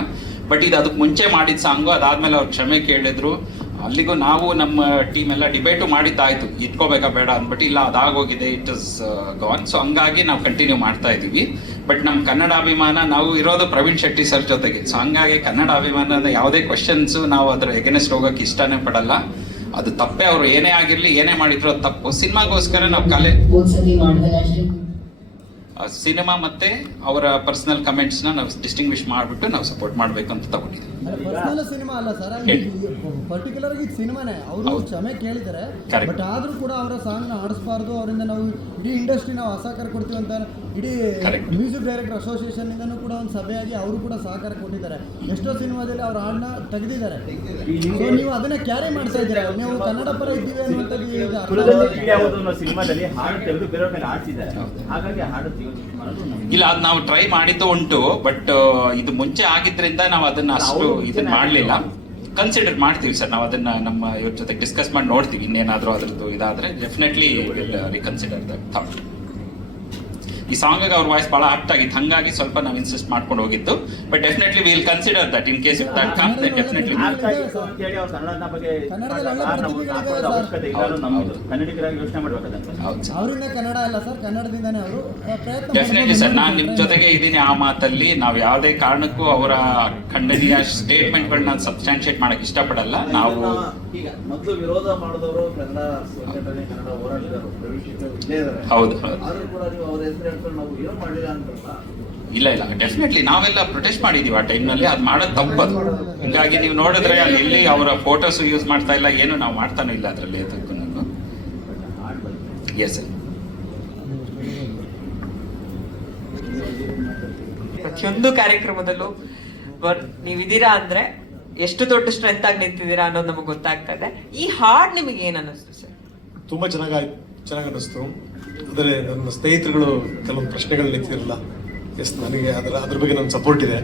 ಬಟ್ ಇದು ಅದಕ್ಕೆ ಮುಂಚೆ ಮಾಡಿದ ಸಾಂಗು, ಅದಾದ್ಮೇಲೆ ಅವ್ರು ಕ್ಷಮೆ ಕೇಳಿದ್ರು. ಅಲ್ಲಿಗೂ ನಾವು ನಮ್ಮ ಟೀಮ್ ಎಲ್ಲ ಡಿಬೇಟು ಮಾಡಿದ್ದಾಯ್ತು. ಇಟ್ಕೋಬೇಕಾ ಬೇಡ ಅಂದ್ಬಿಟ್ಟು, ಇಲ್ಲ, ಅದಾಗೋಗಿದೆ ಇಟ್ ಇಸ್ ಗಾನ್ ಸೊ ಹಂಗಾಗಿ ನಾವು ಕಂಟಿನ್ಯೂ ಮಾಡ್ತಾ ಇದೀವಿ ಬಟ್ ನಮ್ಮ ಕನ್ನಡ ಅಭಿಮಾನ ನಾವು ಇರೋದು ಪ್ರವೀಣ್ ಶೆಟ್ಟಿ ಸರ್ ಜೊತೆಗೆ. ಸೊ ಹಂಗಾಗಿ ಕನ್ನಡ ಅಭಿಮಾನದ ಯಾವುದೇ ಕ್ವಶನ್ಸ್ ನಾವು ಅದ್ರ ಎಗನೆಸ್ಟ್ ಹೋಗೋಕೆ ಇಷ್ಟನೇ ಪಡಲ್ಲ. ಅದು ತಪ್ಪೇ, ಅವರು ಏನೇ ಆಗಿರಲಿ, ಏನೇ ಮಾಡಿದ್ರು ಅದು ತಪ್ಪು. ಸಿನಿಮಾಗೋಸ್ಕರ ನಾವು ಕಲೆ ಸಿನಿಮಾ ಮತ್ತೆ ಅವರ ಪರ್ಸನಲ್ ಕಮೆಂಟ್ಸ್ನ ನಾವು ಡಿಸ್ಟಿಂಗ್ವಿಶ್ ಮಾಡಿಬಿಟ್ಟು ನಾವು ಸಪೋರ್ಟ್ ಮಾಡಬೇಕು ಅಂತ ತಗೊಂಡಿದ್ದೀವಿ. ಪರ್ಸನಲ್ ಸಿನಿಮಾ ಅಲ್ಲ ಸರ್ ಪರ್ಟಿಕ್ಯುಲರ್ ಆಗಿ ಸಿನಿಮಾನೇ ಅವರು. ಕ್ಷಮೆ ಕೇಳಿದ್ದಾರೆ ಬಟ್ ಆದ್ರೂ ಕೂಡ ಅವರ ಸಾಂಗ್ನ ಆಡಿಸಬಾರ್ದು ಅವರಿಂದ ನಾವು ಇಡೀ ಇಂಡಸ್ಟ್ರಿ ನಾವು ಅಸಹಕಾರ ಕೊಡ್ತೀವಿ ಅಂತ ಇಡೀ ಮ್ಯೂಸಿಕ್ ಡೈರೆಕ್ಟರ್ ಅಸೋಸಿಯೇಷನ್ ಇಂದನೂ ಕೂಡ ಒಂದು ಸಭೆಯಾಗಿ ಅವರು ಕೂಡ ಸಹಕಾರ ಕೊಟ್ಟಿದ್ದಾರೆ. ಎಷ್ಟೋ ಸಿನಿಮಾದಲ್ಲಿ ಅವ್ರ ಹಾಡನ್ನ ತೆಗೆದಿದ್ದಾರೆ. ಸೊ ನೀವು ಅದನ್ನ ಕ್ಯಾರಿ ಮಾಡ್ತಾ ಇದ್ದೀರಾ? ನೀವು ಕನ್ನಡ ಪರ ಇದ್ದೀವಿ ಅನ್ನುವಂಥದ್ದು ಸಿನಿಮಾದಲ್ಲಿ ಹಾಡು ತೆಗೆದು ಬೇರೆ ಮೇಲೆ ಆಡ್ಸಿದ್ದಾರೆ ಹಾಗಾಗಿ ಹಾಡು ಇಲ್ಲ ಅದು ನಾವು ಟ್ರೈ ಮಾಡಿದ್ದು ಉಂಟು ಬಟ್ ಇದು ಮುಂಚೆ ಆಗಿದ್ರಿಂದ ನಾವು ಅದನ್ನ ಅಷ್ಟು ಇದನ್ನ ಮಾಡಲಿಲ್ಲ. ಕನ್ಸಿಡರ್ ಮಾಡ್ತೀವಿ ಸರ್ ನಾವು ಅದನ್ನ ನಮ್ಮ ಇವ್ರ ಜೊತೆ ಡಿಸ್ಕಸ್ ಮಾಡಿ ನೋಡ್ತೀವಿ ಇನ್ನೇನಾದ್ರೂ ಅದ್ರದ್ದು ಇದಾದ್ರೆ definitely will reconsider that thought ಈ ಸಾಂಗಿಗೆ ಅವ್ರ ವಾಯ್ಸ್ ಭಾಳ ಆಪ್ಟ್ ಆಗಿತ್ತು. ಹಾಗಾಗಿ ಸ್ವಲ್ಪ ನಾವು ಇನ್ಸಿಸ್ಟ್ ಮಾಡ್ಕೊಂಡು ಹೋಗಿದ್ದು. But definitely will consider that in case if that come definitely ಅವರು ಪ್ರಯತ್ನ ಡೆಫಿನೆಟ್ಲಿ ಸರ್ ನಾನು ನಿಮ್ ಜೊತೆಗೆ ಇದ್ದೀನಿ ಆ ಮಾತಲ್ಲಿ. ನಾವು ಯಾವುದೇ ಕಾರಣಕ್ಕೂ ಅವರ ಖಂಡನೀಯ ಸ್ಟೇಟ್ಮೆಂಟ್ಗಳನ್ನ ಸಬ್ಸ್ಟಾನ್ಶಿಯೇಟ್ ಮಾಡಕ್ ಇಷ್ಟಪಡಲ್ಲ. ನಾವು ಈಗ ಮೊದಲು ವಿರೋಧ ಮಾಡಿದವರು ಕನ್ನಡ ಸಂಘಟನೆ ಕನ್ನಡ ಹೋರಾಟಗಾರರು ಹೌದು ಹೌದು. ಇಲ್ಲ ಇಲ್ಲ. ಡೆಫಿನೆಟ್ಲಿ ನಾವೆಲ್ಲ ಪ್ರೊಟೆಸ್ಟ್ ಮಾಡಿದೀವಿ ಆ ಟೈಮ್ನಲ್ಲಿ ಅದು ಮಾಡೋದು ತಪ್ಪದು ಹೀಗಾಗಿ ನೀವು ನೋಡಿದ್ರೆ ಅಲ್ಲಿ ಅವರ ಫೋಟೋಸ್ ಯೂಸ್ ಮಾಡ್ತಾ ಇಲ್ಲ. ಏನು ನಾವು ಮಾಡ್ತಾನೆ ಇಲ್ಲ ಅದರಲ್ಲಿ ಅದಕ್ಕೂ ಎಸ್ ಸರ್ ಪ್ರತಿಯೊಂದು ಕಾರ್ಯಕ್ರಮದಲ್ಲೂ ಬಟ್ ನೀವಿದ್ದೀರಾ ಅಂದ್ರೆ ಎಷ್ಟು ದೊಡ್ಡ ಸ್ಟ್ರೆಂತ್ ಆಗಿ ನಿಂತಿದ್ದೀರಾ ಅನ್ನೋದು ನಮಗೆ ಗೊತ್ತಾಗ್ತದೆ ಈ ಹಾಡ್ ನಿಮಗೆ ಏನ್ ಅನ್ನಿಸ್ತು ಸರ್ ತುಂಬಾ ಚೆನ್ನಾಗಿ ಚೆನ್ನಾಗಿ ಅನ್ನಿಸ್ತು. ಆದರೆ ನನ್ನ ಸ್ನೇಹಿತರುಗಳು ಕೆಲವೊಂದು ಪ್ರಶ್ನೆಗಳು ನಿಂತಿರಲ್ಲ ಎಸ್, ನನಗೆ ಅದರ ಅದ್ರ ಬಗ್ಗೆ ನನ್ನ ಸಪೋರ್ಟ್ ಇದೆ.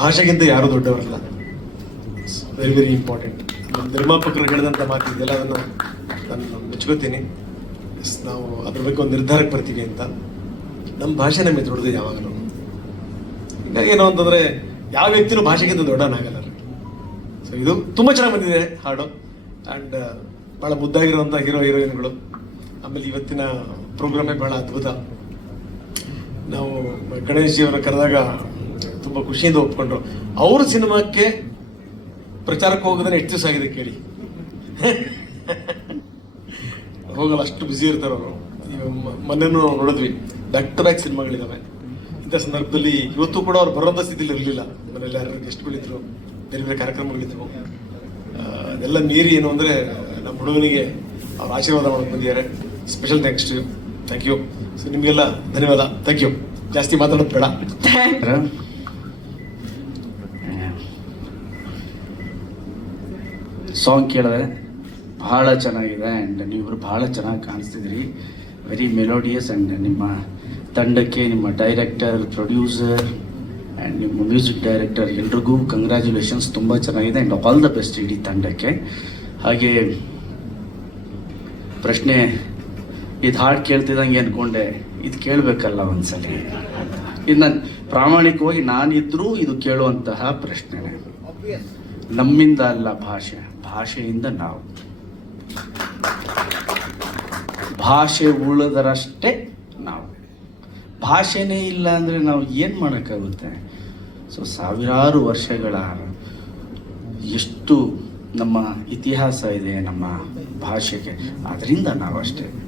ಭಾಷೆಗಿಂತ ಯಾರೂ ದೊಡ್ಡವರಲ್ಲ. ವೆರಿ ವೆರಿ ಇಂಪಾರ್ಟೆಂಟ್ ನಮ್ಮ ನಿರ್ಮಾಪಕರು ಹೇಳಿದಂಥ ಮಾತು ಇದೆಲ್ಲ ನಾನು ನಾನು ಮೆಚ್ಕೋತೀನಿ. ಎಸ್, ನಾವು ಅದ್ರ ಬಗ್ಗೆ ಒಂದು ನಿರ್ಧಾರಕ್ಕೆ ಬರ್ತೀವಿ ಅಂತ. ನಮ್ಮ ಭಾಷೆ ನಮಗೆ ದೊಡ್ಡದು ಯಾವಾಗಲೂ. ಹೀಗಾಗಿ ಏನೋ ಅಂತಂದರೆ, ಯಾವ ವ್ಯಕ್ತಿನೂ ಭಾಷೆಗಿಂತ ದೊಡ್ಡನಾಗಲ್ಲ ಸೊ ಇದು ತುಂಬ ಚೆನ್ನಾಗಿ ಬಂದಿದೆ ಹಾಡು. ಆ್ಯಂಡ್ ಭಾಳ ಮುದ್ದಾಗಿರುವಂಥ ಹೀರೋ, ಹೀರೋಯಿನ್ಗಳು. ಆಮೇಲೆ ಇವತ್ತಿನ ಪ್ರೋಗ್ರಾಮೇ ಭಾಳ ಅದ್ಭುತ. ನಾವು ಗಣೇಶ್ ಜಿಯವರ ಕರೆದಾಗ ತುಂಬ ಖುಷಿಯಿಂದ ಒಪ್ಕೊಂಡ್ರು. ಅವ್ರ ಸಿನಿಮಾಕ್ಕೆ ಪ್ರಚಾರಕ್ಕೆ ಹೋಗೋದನ್ನ ಎಷ್ಟು ಸಾಗಿದೆ ಆಗಿದೆ ಕೇಳಿ. ಹೋಗಲ್ಲ, ಅಷ್ಟು ಬ್ಯುಸಿ ಇರ್ತಾರೆ ಅವರು. ಮೊನ್ನೆನೂ ನಾವು ನೋಡಿದ್ವಿ. ಬ್ಯಾಕ್ ಟು ಬ್ಯಾಕ್ ಸಿನಿಮಾಗಳಿದ್ದಾವೆ ಇಂಥ ಸಂದರ್ಭದಲ್ಲಿ ಇವತ್ತು ಕೂಡ ಅವ್ರು ಬರೋಂಥ ಸ್ಥಿತಿಲಿ ಇರಲಿಲ್ಲ. ಮನೇಲಿ ಯಾರು ಗೆಸ್ಟ್ಗಳಿದ್ರು ಬೇರೆ ಬೇರೆ ಕಾರ್ಯಕ್ರಮಗಳಿದ್ವು ಅದೆಲ್ಲ ಮೀರಿ ಏನು ಅಂದರೆ ನಮ್ಮ ಹುಡುಗನಿಗೆ ಅವ್ರ ಆಶೀರ್ವಾದ ಮಾಡಕ್ಕೆ ಬಂದಿದ್ದಾರೆ. Special thanks to thank you so ನಿಮಗೆಲ್ಲ ಧನ್ಯವಾದ. ಥ್ಯಾಂಕ್ ಯು ಜಾಸ್ತಿ ಮಾತಾಡೋದು ಬೇಡ. ಸಾಂಗ್ ಕೇಳಿದ್ರೆ ಬಹಳ ಚೆನ್ನಾಗಿದೆ ಆ್ಯಂಡ್ ನೀವಿಬ್ರು ಬಹಳ ಚೆನ್ನಾಗಿ ಕಾಣಿಸ್ತಿದ್ರಿ. ವೆರಿ ಮೆಲೋಡಿಯಸ್ ಆ್ಯಂಡ್ ನಿಮ್ಮ ತಂಡಕ್ಕೆ ನಿಮ್ಮ ಡೈರೆಕ್ಟರ್ ಪ್ರೊಡ್ಯೂಸರ್ ಆ್ಯಂಡ್ ನಿಮ್ಮ ಮ್ಯೂಸಿಕ್ ಡೈರೆಕ್ಟರ್ ಎಲ್ರಿಗೂ ಕಂಗ್ರ್ಯಾಚುಲೇಷನ್ಸ್ ತುಂಬ ಚೆನ್ನಾಗಿದೆ ಆ್ಯಂಡ್ ಆಲ್ ದ ಬೆಸ್ಟ್ ಇಡೀ ತಂಡಕ್ಕೆ. ಹಾಗೆ ಪ್ರಶ್ನೆ ಇದು ಹಾಡು ಕೇಳ್ತಿದ್ದಂಗೆ ಅಂದ್ಕೊಂಡೆ ಇದು ಕೇಳಬೇಕಲ್ಲ ಒಂದ್ಸಲಿ. ಇದು ನಾನು ಪ್ರಾಮಾಣಿಕವಾಗಿ ನಾನಿದ್ರೂ ಇದು ಕೇಳುವಂತಹ ಪ್ರಶ್ನೆ. ನಮ್ಮಿಂದ ಅಲ್ಲ ಭಾಷೆ, ಭಾಷೆಯಿಂದ ನಾವು. ಭಾಷೆ ಉಳಿದರಷ್ಟೇ ನಾವು. ಭಾಷೆನೇ ಇಲ್ಲ ಅಂದರೆ ನಾವು ಏನು ಮಾಡೋಕ್ಕಾಗುತ್ತೆ? ಸೊ ಸಾವಿರಾರು ವರ್ಷಗಳ ಎಷ್ಟು ನಮ್ಮ ಇತಿಹಾಸ ಇದೆ ನಮ್ಮ ಭಾಷೆಗೆ ಅದರಿಂದ ನಾವಷ್ಟೇ.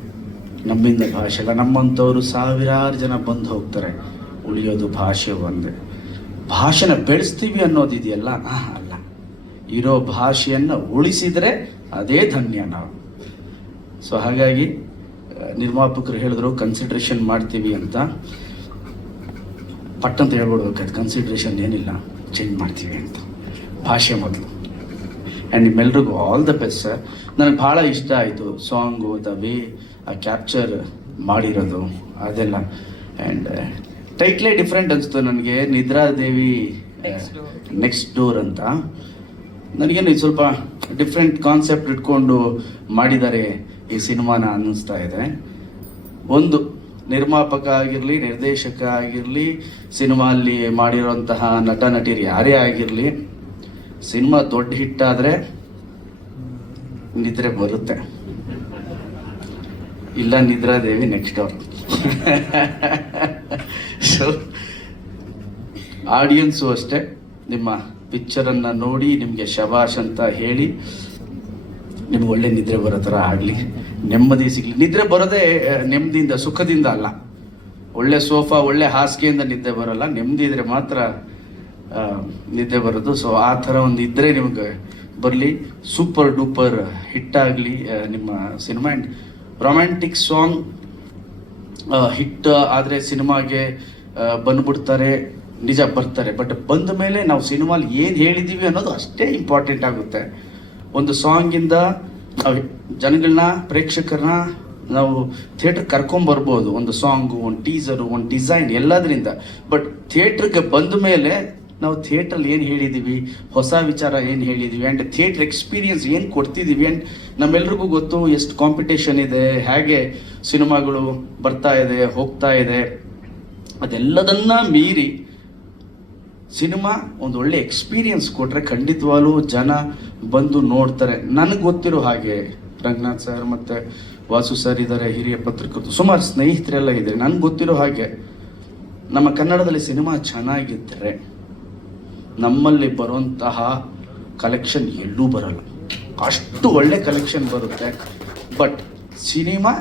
ನಮ್ಮಿಂದ ಭಾಷೆ ಅಲ್ಲ ನಮ್ಮಂಥವ್ರು ಸಾವಿರಾರು ಜನ ಬಂದು ಹೋಗ್ತಾರೆ. ಉಳಿಯೋದು ಭಾಷೆ ಒಂದೇ. ಭಾಷೆನ ಬೆಳೆಸ್ತೀವಿ ಅನ್ನೋದಿದೆಯಲ್ಲ ಅಲ್ಲ. ಇರೋ ಭಾಷೆಯನ್ನು ಉಳಿಸಿದರೆ ಅದೇ ಧನ್ಯ ನಾವು. ಸೊ ಹಾಗಾಗಿ ನಿರ್ಮಾಪಕರು ಹೇಳಿದ್ರು ಕನ್ಸಿಡ್ರೇಷನ್ ಮಾಡ್ತೀವಿ ಅಂತ. ಪಟ್ಟಂತ ಹೇಳ್ಬಿಡ್ಬೇಕಾಯ್ತು ಕನ್ಸಿಡ್ರೇಷನ್ ಏನಿಲ್ಲ. ಚೇಂಜ್ ಮಾಡ್ತೀವಿ ಅಂತ. ಭಾಷೆ ಮೊದಲು. ಆ್ಯಂಡ್ ನಿಮ್ಮೆಲ್ರಿಗೂ ಆಲ್ ದ ಬೆಸ್ಟ್ ಸರ್ ನನಗೆ ಭಾಳ ಇಷ್ಟ ಆಯಿತು. ಸಾಂಗು ದ ವೇ ಕ್ಯಾಪ್ಚರ್ ಮಾಡಿರೋದು ಅದೆಲ್ಲ. ಆ್ಯಂಡ್ ಟೈಟ್ಲೇ ಡಿಫ್ರೆಂಟ್ ಅನಿಸ್ತು ನನಗೆ. ನಿದ್ರಾದೇವಿ. ನೆಕ್ಸ್ಟ್ ಡೋರ್ ಅಂತ. ನನಗೇನು ಇದು ಸ್ವಲ್ಪ ಡಿಫ್ರೆಂಟ್ ಕಾನ್ಸೆಪ್ಟ್ ಇಟ್ಕೊಂಡು ಮಾಡಿದ್ದಾರೆ ಈ ಸಿನಿಮಾನ ಅನ್ನಿಸ್ತಾ ಇದೆ. ಒಂದು ನಿರ್ಮಾಪಕ ಆಗಿರಲಿ ನಿರ್ದೇಶಕ ಆಗಿರಲಿ ಸಿನಿಮಾಲ್ಲಿ ಮಾಡಿರೋಂತಹ ನಟ ನಟಿಯರು ಯಾರೇ ಆಗಿರಲಿ ಸಿನಿಮಾ ದೊಡ್ಡ ಹಿಟ್ಟಾದರೆ ನಿದ್ರೆ ಬರುತ್ತೆ. ಇಲ್ಲ ನಿದ್ರಾದೇವಿ ನೆಕ್ಸ್ಟ್ ಡೋರ್ ಸೊ ಆಡಿಯನ್ಸು ಅಷ್ಟೇ. ನಿಮ್ಮ ಪಿಕ್ಚರನ್ನು ನೋಡಿ, ನಿಮಗೆ ಶಬಾಷ್ ಅಂತ ಹೇಳಿ, ನಿಮ್ಗೆ ಒಳ್ಳೆ ನಿದ್ರೆ ಬರೋ ಥರ ಆಗಲಿ. ನೆಮ್ಮದಿ ಸಿಗಲಿ. ನಿದ್ರೆ ಬರೋದೇ ನೆಮ್ಮದಿಯಿಂದ, ಸುಖದಿಂದ ಅಲ್ಲ. ಒಳ್ಳೆ ಸೋಫಾ, ಒಳ್ಳೆ ಹಾಸಿಗೆಯಿಂದ ನಿದ್ದೆ ಬರೋಲ್ಲ. ನೆಮ್ಮದಿ ಇದ್ರೆ ಮಾತ್ರ ನಿದ್ದೆ ಬರೋದು. ಸೊ ಆ ಥರ ಒಂದು ಇದ್ದರೆ ನಿಮಗೆ ಬರಲಿ. ಸೂಪರ್ ಡೂಪರ್ ಹಿಟ್ಟಾಗಲಿ ನಿಮ್ಮ cinema and romantic song hit, ಆದರೆ ಸಿನಿಮಾಗೆ ಬಂದ್ಬಿಡ್ತಾರೆ, ನಿಜ ಬರ್ತಾರೆ. ಬಟ್ ಬಂದ ಮೇಲೆ ನಾವು ಸಿನಿಮಾಲಿ ಏನು ಹೇಳಿದ್ದೀವಿ ಅನ್ನೋದು ಅಷ್ಟೇ ಇಂಪಾರ್ಟೆಂಟ್ ಆಗುತ್ತೆ. ಒಂದು ಸಾಂಗಿಂದ ನಾವು ಜನಗಳನ್ನ ಪ್ರೇಕ್ಷಕರನ್ನ ನಾವು ಥಿಯೇಟ್ರ್ ಕರ್ಕೊಂಬರ್ಬೋದು ಒಂದು ಸಾಂಗು, ಒಂದು ಟೀಸರು, ಒಂದು ಡಿಸೈನ್ ಎಲ್ಲದರಿಂದ. ಬಟ್ ಥಿಯೇಟ್ರಿಗೆ ಬಂದ ಮೇಲೆ ನಾವು ಥಿಯೇಟ್ರಲ್ಲಿ ಏನು ಹೇಳಿದ್ದೀವಿ ಹೊಸ ವಿಚಾರ ಏನು ಹೇಳಿದ್ದೀವಿ ಆ್ಯಂಡ್ ಥಿಯೇಟ್ರ್ ಎಕ್ಸ್ಪೀರಿಯನ್ಸ್ ಏನು ಕೊಡ್ತಿದ್ದೀವಿ ಆ್ಯಂಡ್ ನಮ್ಮೆಲ್ರಿಗೂ ಗೊತ್ತು ಎಷ್ಟು ಕಾಂಪಿಟೇಷನ್ ಇದೆ, ಹೇಗೆ ಸಿನಿಮಾಗಳು ಬರ್ತಾ ಇದೆ, ಹೋಗ್ತಾ ಇದೆ. ಅದೆಲ್ಲದನ್ನ ಮೀರಿ ಸಿನಿಮಾ ಒಂದು ಒಳ್ಳೆ ಎಕ್ಸ್ಪೀರಿಯನ್ಸ್ ಕೊಟ್ಟರೆ ಖಂಡಿತವಾಗ್ಲೂ ಜನ ಬಂದು ನೋಡ್ತಾರೆ. ನನಗೆ ಗೊತ್ತಿರೋ ಹಾಗೆ ರಂಗನಾಥ್ ಸರ್ ಮತ್ತು ವಾಸು ಸರ್ ಇದ್ದಾರೆ ಹಿರಿಯ ಪತ್ರಕರ್ತರು ಸುಮಾರು ಸ್ನೇಹಿತರೆಲ್ಲ ಇದ್ದಾರೆ. ನನಗೆ ಗೊತ್ತಿರೋ ಹಾಗೆ ನಮ್ಮ ಕನ್ನಡದಲ್ಲಿ ಸಿನಿಮಾ ಚೆನ್ನಾಗಿದ್ದರೆ ನಮ್ಮಲ್ಲಿ ಬರುವಂತಹ ಕಲೆಕ್ಷನ್ ಎಲ್ಲೂ ಬರಲ್ಲ. ಅಷ್ಟು ಒಳ್ಳೆ ಕಲೆಕ್ಷನ್ ಬರುತ್ತೆ. ಬಟ್ ಸಿನಿಮಾ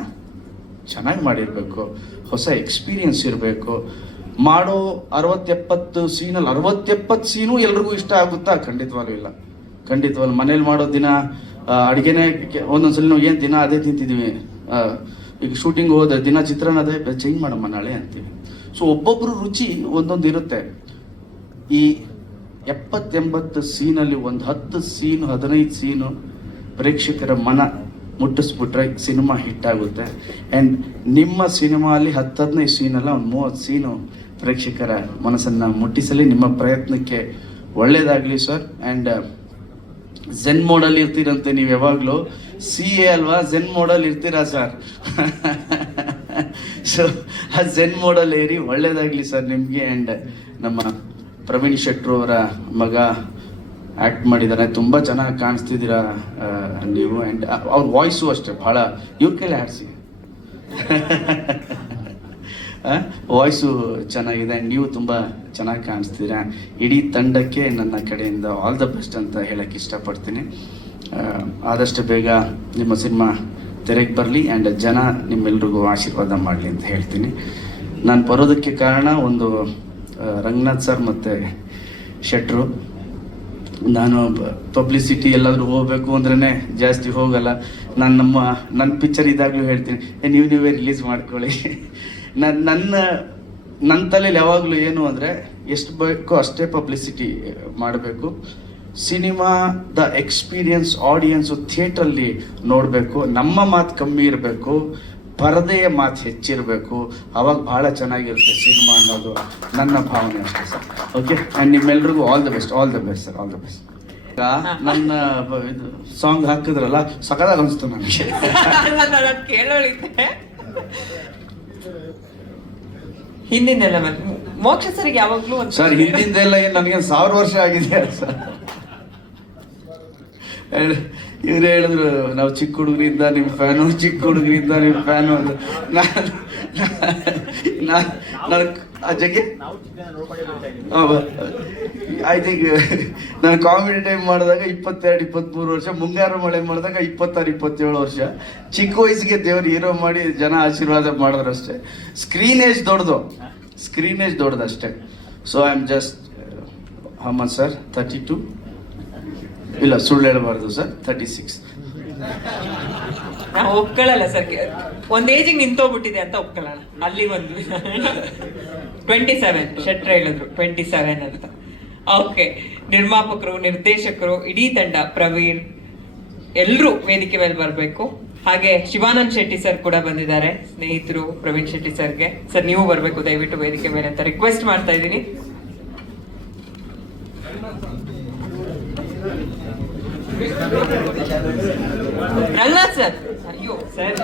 ಚೆನ್ನಾಗಿ ಮಾಡಿರಬೇಕು. ಹೊಸ ಎಕ್ಸ್ಪೀರಿಯನ್ಸ್ ಇರಬೇಕು. ಮಾಡೋ ಅರವತ್ತೆಪ್ಪತ್ತು ಸೀನಲ್ಲಿ ಅರವತ್ತೆಪ್ಪತ್ತು ಸೀನು ಎಲ್ರಿಗೂ ಇಷ್ಟ ಆಗುತ್ತಾ? ಖಂಡಿತವಾಗ್ಲೂ ಇಲ್ಲ. ಖಂಡಿತವಾಗ್ಲು ಮನೇಲಿ ಮಾಡೋ ದಿನ ಅಡುಗೆನೇ ಒಂದೊಂದ್ಸಲ ನಾವು ಏನು ದಿನ ಅದೇ ತಿಂತಿದ್ದೀವಿ ಈಗ ಶೂಟಿಂಗ್ ಹೋದ್ರೆ ದಿನ ಚಿತ್ರಾನ್ನ ಅದೇ ಚೇಂಜ್ ಮಾಡಮ್ಮ ನಾಳೆ ಅಂತೀವಿ. ಸೊ ಒಬ್ಬೊಬ್ಬರು ರುಚಿ ಒಂದೊಂದು ಇರುತ್ತೆ ಈ ಎಪ್ಪತ್ತೆಂಬತ್ತು ಸೀನಲ್ಲಿ ಒಂದು ಹತ್ತು ಸೀನು, ಹದಿನೈದು ಸೀನು ಪ್ರೇಕ್ಷಕರ ಮನ ಮುಟ್ಟಿಸ್ಬಿಟ್ರೆ ಸಿನಿಮಾ ಹಿಟ್ ಆಗುತ್ತೆ. ಆ್ಯಂಡ್ ನಿಮ್ಮ ಸಿನಿಮಾಲಿ ಹತ್ತು ಹದಿನೈದು ಸೀನಲ್ಲ ಒಂದು ಮೂವತ್ತು ಸೀನು ಪ್ರೇಕ್ಷಕರ ಮನಸ್ಸನ್ನು ಮುಟ್ಟಿಸಲಿ. ನಿಮ್ಮ ಪ್ರಯತ್ನಕ್ಕೆ ಒಳ್ಳೆಯದಾಗಲಿ ಸರ್. ಆ್ಯಂಡ್ ಝೆನ್ ಮೋಡಲ್ಲಿ ಇರ್ತೀರಂತೆ ನೀವು ಯಾವಾಗಲೂ. ಸಿ ಎ ಅಲ್ವಾ? ಝೆನ್ ಮೋಡಲ್ ಇರ್ತೀರಾ ಸರ್? ಸೊ ಆ ಝೆನ್ ಮೋಡಲ್ ಏರಿ ಒಳ್ಳೇದಾಗಲಿ ಸರ್ ನಿಮಗೆ. ಆ್ಯಂಡ್ ನಮ್ಮ ಪ್ರವೀಣ್ ಶೆಟ್ರು ಅವರ ಮಗ ಆ್ಯಕ್ಟ್ ಮಾಡಿದ್ದಾರೆ. ತುಂಬ ಚೆನ್ನಾಗಿ ಕಾಣಿಸ್ತಿದ್ದೀರಾ ನೀವು. ಆ್ಯಂಡ್ ಅವ್ರ ವಾಯ್ಸು ಅಷ್ಟೇ ಭಾಳ ಇವ್ರ ಕೈಲಿ ಆಡಿಸಿ. ವಾಯ್ಸು ಚೆನ್ನಾಗಿದೆ. ಆ್ಯಂಡ್ ನೀವು ತುಂಬ ಚೆನ್ನಾಗಿ ಕಾಣಿಸ್ತೀರಾ. ಇಡೀ ತಂಡಕ್ಕೆ ನನ್ನ ಕಡೆಯಿಂದ ಆಲ್ ದ ಬೆಸ್ಟ್ ಅಂತ ಹೇಳಕ್ಕೆ ಇಷ್ಟಪಡ್ತೀನಿ. ಆದಷ್ಟು ಬೇಗ ನಿಮ್ಮ ಸಿನಿಮಾ ತೆರೆಗೆ ಬರಲಿ. ಆ್ಯಂಡ್ ಜನ ನಿಮ್ಮೆಲ್ರಿಗೂ ಆಶೀರ್ವಾದ ಮಾಡಲಿ ಅಂತ ಹೇಳ್ತೀನಿ. ನಾನು ಬರೋದಕ್ಕೆ ಕಾರಣ ಒಂದು ರಂಗನಾಥ್ ಸರ್ ಮತ್ತು ಶೆಟ್ರು. ನಾನು ಪಬ್ಲಿಸಿಟಿ ಎಲ್ಲಾದರೂ ಹೋಗಬೇಕು ಅಂದ್ರೇ ಜಾಸ್ತಿ ಹೋಗಲ್ಲ. ನಾನು ನಮ್ಮ ನನ್ನ ಪಿಕ್ಚರ್ ಇದ್ದಾಗಲೂ ಹೇಳ್ತೀನಿ. ನೀವು ನೀವೇ ರಿಲೀಸ್ ಮಾಡ್ಕೊಳ್ಳಿ. ನನ್ನ ನನ್ನ ನನ್ನ ತಲೆಯಲ್ಲಿ ಯಾವಾಗಲೂ ಏನು ಅಂದರೆ ಎಷ್ಟು ಬೇಕೋ ಅಷ್ಟೇ ಪಬ್ಲಿಸಿಟಿ ಮಾಡಬೇಕು. ಸಿನಿಮಾ ದ ಎಕ್ಸ್ಪೀರಿಯನ್ಸ್ ಆಡಿಯನ್ಸು ಥಿಯೇಟ್ರಲ್ಲಿ ನೋಡಬೇಕು. ನಮ್ಮ ಮಾತು ಕಮ್ಮಿ ಇರಬೇಕು. ಪರದೆಯ ಮಾತು ಹೆಚ್ಚಿರಬೇಕು. ಅವಾಗ ಭಾಳ ಚೆನ್ನಾಗಿರುತ್ತೆ ಸಿನಿಮಾ ಅನ್ನೋದು. ನನ್ನ ಭಾವನೆ ಅಷ್ಟೇ ಸರ್. ಓಕೆ ಆ್ಯಂಡ್ ನಿಮ್ಮೆಲ್ರಿಗೂ all the best all the best sir all the best ಈಗ ನನ್ನ ಇದು ಸಾಂಗ್ ಹಾಕಿದ್ರಲ್ಲ ಸಕದಾಗ ಅನಿಸ್ತು ನನಗೆ. ಹಿಂದಿನೆಲ್ಲ ಮೋಕ್ಷ ಸರಿಗೆ ಯಾವಾಗ್ಲೂ ಸರ್ ಹಿಂದಿಂದೆಲ್ಲ ಏನು ನನಗೆ ಸಾವಿರ ವರ್ಷ ಆಗಿದೆ ಸರ್ ಇವ್ರು ಹೇಳಿದ್ರು, ನಾವು ಚಿಕ್ಕ ಹುಡುಗರಿಂದ ನಿಮ್ಮ ಫ್ಯಾನು ಚಿಕ್ಕ ಹುಡುಗರಿಂದ ನಿಮ್ಮ ಫ್ಯಾನು ಅಂತ. ನಾನು ನಾನು ಆ ಜಗ್ಗೆ. ಐ ಥಿಂಕ್ ನಾನು ಕಾಮಿಡಿ ಟೈಮ್ ಮಾಡಿದಾಗ ಇಪ್ಪತ್ತೆರಡು ಇಪ್ಪತ್ತ್ಮೂರು ವರ್ಷ, ಮುಂಗಾರು ಮಳೆ ಮಾಡಿದಾಗ ಇಪ್ಪತ್ತಾರು, ಇಪ್ಪತ್ತೇಳು ವರ್ಷ. ಚಿಕ್ಕ ವಯಸ್ಸಿಗೆ ದೇವ್ರು ಹೀರೋ ಮಾಡಿ ಜನ ಆಶೀರ್ವಾದ ಮಾಡಿದ್ರು ಅಷ್ಟೇ. ಸ್ಕ್ರೀನ್ ಏಜ್ ದೊಡ್ಡದು. ಸ್ಕ್ರೀನ್ ಏಜ್ ದೊಡ್ಡದು ಅಷ್ಟೇ so I am just ಹಮ್ಮ sir thirty two ಇಲ್ಲ, ಸುಳ್ಳು ಹೇಳಬಾರ್ದು ಸರ್. ತರ್ಟಿ ಸಿಕ್ಸ್ ಒಪ್ಕೊಳ್ಳಲ್ಲ ಸರ್. ಒಂದ್ ಏಜಿಗೆ ನಿಂತೋಗ್ಬಿಟ್ಟಿದೆ ಅಂತ ಒಪ್ಕೊಳ್ಳೋಣ. ಅಲ್ಲಿ ಒಂದು. ಟ್ವೆಂಟಿ ಸೆವೆನ್ ಶೆಟ್ರ ಹೇಳಿದ್ರು ಟ್ವೆಂಟಿ ಸೆವೆನ್ ಅಂತ. ಓಕೆ ನಿರ್ಮಾಪಕರು, ನಿರ್ದೇಶಕರು, ಇಡೀ ತಂಡ, ಪ್ರವೀಣ್ ಎಲ್ಲರೂ ವೇದಿಕೆ ಮೇಲೆ ಬರಬೇಕು. ಹಾಗೆ ಶಿವಾನಂದ್ ಶೆಟ್ಟಿ ಸರ್ ಕೂಡ ಬಂದಿದ್ದಾರೆ. ಸ್ನೇಹಿತರು ಪ್ರವೀಣ್ ಶೆಟ್ಟಿ ಸರ್ಗೆ. ಸರ್, ನೀವು ಬರಬೇಕು ದಯವಿಟ್ಟು ವೇದಿಕೆ ಮೇಲೆ ಅಂತ ರಿಕ್ವೆಸ್ಟ್ ಮಾಡ್ತಾ ಇದ್ದೀನಿ. ರಂಗನಾಥ್ ಸರ್ ಅಯ್ಯೋ ಸರ್